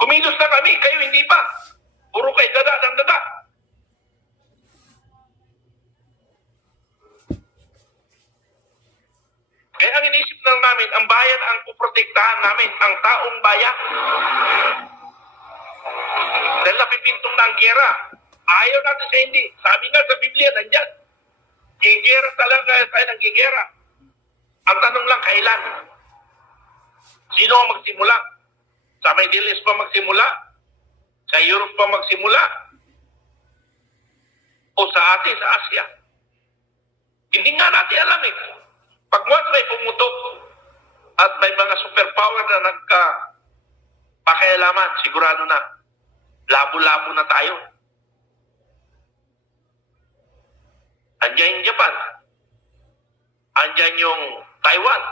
Kumilos na kami, kayo hindi pa. Puro kay dada ng dada. Kaya ang inisip lang namin, ang bayan ang puprotektahan namin, ang taong bayan. Dahil napipintong na ang gera. Ayaw natin sa hindi. Sabi nga sa Biblia, nandyan. Gigera talaga tayo ng gigera. Ang tanong lang, kailan? Sino ang magsimula? Sa Middle East pa magsimula? Sa Europe pa magsimula? O sa atin, sa Asia? Hindi nga natin alam eh. Pag once may pumutok at may mga superpower na nagka-pakialaman, sigurado na, labo-labo na tayo. Andiyan yung Japan. Andiyan yung Taiwan.